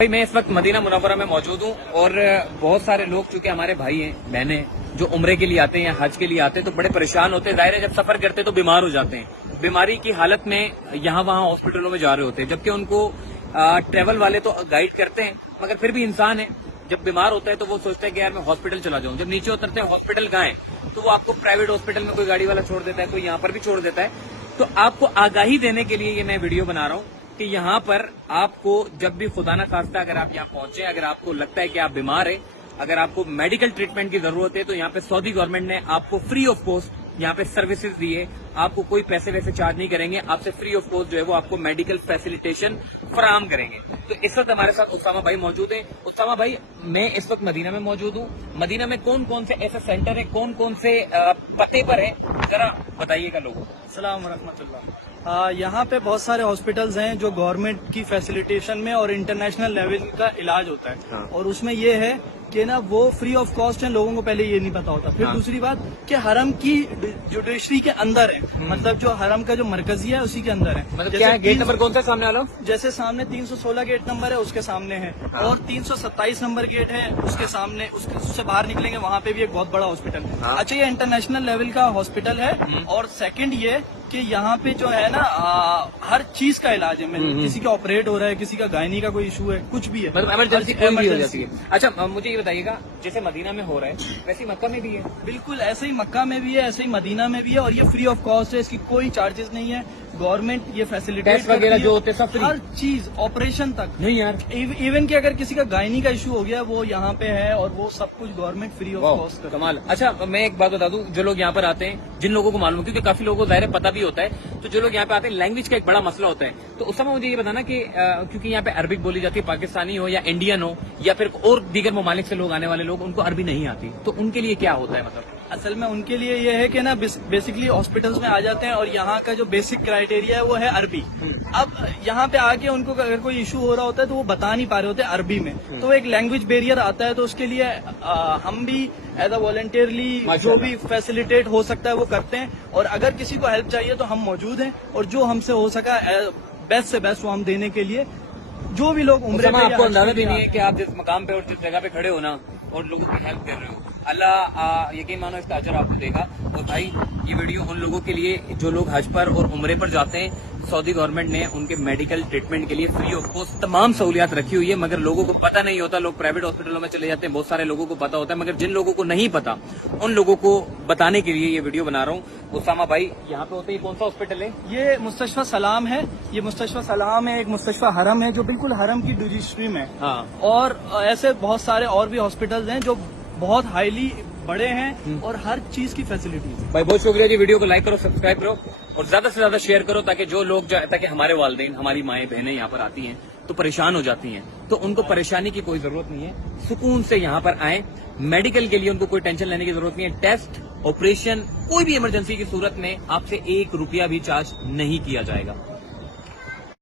भाई मैं इस वक्त मदीना मुनव्वरा में मौजूद हूँ और बहुत सारे लोग चूंकि हमारे भाई हैं बहनें हैं जो उम्रे के लिए आते हैं या हज के लिए आते हैं तो बड़े परेशान होते हैं। जाहिर है जब सफर करते हैं तो बीमार हो जाते हैं, बीमारी की हालत में यहाँ वहाँ हॉस्पिटलों में जा रहे होते हैं, जबकि उनको ट्रेवल वाले तो गाइड करते हैं मगर फिर भी इंसान है। जब बीमार होता है तो वो सोचता है कि यार मैं हॉस्पिटल चला जाऊं। जब नीचे उतरते हैं हॉस्पिटल कहाँ है तो वो आपको प्राइवेट हॉस्पिटल में कोई गाड़ी वाला छोड़ देता है, कोई यहाँ पर भी छोड़ देता है। तो आपको आगाही देने के लिए ये मैं वीडियो बना रहा हूँ कि यहाँ पर आपको जब भी खुदा ना खास्ता अगर आप यहाँ पहुंचे, अगर आपको लगता है कि आप बीमार है, अगर आपको मेडिकल ट्रीटमेंट की जरूरत है तो यहाँ पे सऊदी गवर्नमेंट ने आपको फ्री ऑफ कॉस्ट यहाँ पे सर्विसेज दी है। आपको कोई पैसे वैसे चार्ज नहीं करेंगे, आपसे फ्री ऑफ कॉस्ट जो है वो आपको मेडिकल फैसिलिटेशन फराहम करेंगे। तो इस वक्त हमारे साथ उसामा भाई मौजूद है। उसामा भाई, मैं इस वक्त मदीना में मौजूद हूँ। मदीना में कौन कौन से ऐसे सेंटर है, कौन कौन से पते पर है, जरा बताइएगा लोगों को। अस्सलाम वरहमतुल्लाह। यहाँ पे बहुत सारे हॉस्पिटल्स हैं जो गवर्नमेंट की फैसिलिटेशन में और इंटरनेशनल लेवल का इलाज होता है। हाँ। और उसमें ये है कि ना वो फ्री ऑफ कॉस्ट है, लोगों को पहले ये नहीं पता होता। फिर हाँ। दूसरी बात कि हरम की जुडिशरी के अंदर है, मतलब जो हरम का जो मरकजी है उसी के अंदर है। मतलब क्या है, गेट नंबर कौन सा सामने वाला? जैसे सामने 316 गेट नंबर है उसके सामने है, हाँ। और 327 नंबर गेट है उसके सामने, उससे बाहर निकलेंगे वहाँ पे भी एक बहुत बड़ा हॉस्पिटल है। हाँ। अच्छा, ये इंटरनेशनल लेवल का हॉस्पिटल है। और सेकंड ये कि यहाँ पे जो है ना हर चीज का इलाज है। किसी का ऑपरेट हो रहा है, किसी का गायनी का कोई इशू है, कुछ भी है, मतलब इमरजेंसी कोई भी हो जाती है। अच्छा मुझे ये बताइएगा, जैसे मदीना में हो रहा है वैसे मक्का में भी है? बिल्कुल ऐसे ही मक्का में भी है, ऐसे ही मदीना में भी है, और ये फ्री ऑफ कॉस्ट है, इसकी कोई चार्जेस नहीं है। गवर्नमेंट ये फैसिलिटेट टेस्ट वगैरह जो होते हैं सब फ्री, हर चीज, ऑपरेशन तक। नहीं यार, इवन कि अगर किसी का गायनी का इशू हो गया वो यहाँ पे है, और वो सब कुछ गवर्नमेंट फ्री ऑफ कॉस्ट कर। कमाल। अच्छा मैं एक बात बता दूं, जो लोग यहाँ पर आते हैं, जिन लोगों को मालूम, क्योंकि काफी लोगों को जाहिर है पता भी होता है, तो जो लोग यहाँ पे आते हैं लैंग्वेज का एक बड़ा मसला होता है। तो उस समय मुझे ये बताना कि क्योंकि यहाँ पे अरबिक बोली जाती है, पाकिस्तानी हो या इंडियन हो या फिर और दीगर ममालिक से लोग आने वाले लोग, उनको अरबी नहीं आती, तो उनके लिए क्या होता है? मतलब असल में उनके लिए ये है कि ना बेसिकली हॉस्पिटल्स में आ जाते हैं और यहाँ का जो बेसिक क्राइटेरिया है वो है अरबी। अब यहाँ पे आके उनको अगर कोई इशू हो रहा होता है तो वो बता नहीं पा रहे होते अरबी में, तो एक लैंग्वेज बैरियर आता है। तो उसके लिए हम भी एज अ वॉलंटियरली जो भी फैसिलिटेट हो सकता है वो करते हैं, और अगर किसी को हेल्प चाहिए तो हम मौजूद हैं, और जो हमसे हो सका बेस्ट से बेस्ट वो हम देने के लिए। जो भी लोग उम्रे पे, आपको अंदाजा भी नहीं है कि आप जिस मकाम पे और जिस जगह पे खड़े हो ना और लोगों की हेल्प कर रहे हो, अल्लाह यकीन मानो इसका अजर आपको देगा। और भाई ये वीडियो उन लोगों के लिए जो लोग हज पर और उम्रे पर जाते हैं, सऊदी गवर्नमेंट ने उनके मेडिकल ट्रीटमेंट के लिए फ्री ऑफ कॉस्ट तमाम सहूलियात रखी हुई है, मगर लोगों को पता नहीं होता। लोग प्राइवेट हॉस्पिटलों में चले जाते हैं, बहुत सारे लोगों को पता होता है, मगर जिन लोगों को नहीं पता उन लोगों को बताने के लिए ये वीडियो बना रहा हूँ। उसामा भाई, यहाँ पे होते ही कौन सा हॉस्पिटल है? ये मुस्तशफा सलाम है। ये मुस्तशफा सलाम है, एक मुस्तशफा हरम है जो बिल्कुल हरम की जुडिशरी में। हाँ। और ऐसे बहुत सारे और भी हॉस्पिटल्स हैं जो बहुत हाईली बड़े हैं और हर चीज की फैसिलिटीज। भाई बहुत शुक्रिया जी। वीडियो को लाइक करो, सब्सक्राइब करो और ज्यादा से ज्यादा शेयर करो, ताकि जो लोग ताकि हमारे वालिदैन, हमारी माएँ बहनें यहाँ पर आती हैं तो परेशान हो जाती हैं, तो उनको परेशानी की कोई जरूरत नहीं है। सुकून से यहाँ पर आए, मेडिकल के लिए उनको कोई टेंशन लेने की जरूरत नहीं है। टेस्ट, ऑपरेशन, कोई भी इमरजेंसी की सूरत में आपसे 1 रुपया भी चार्ज नहीं किया जाएगा।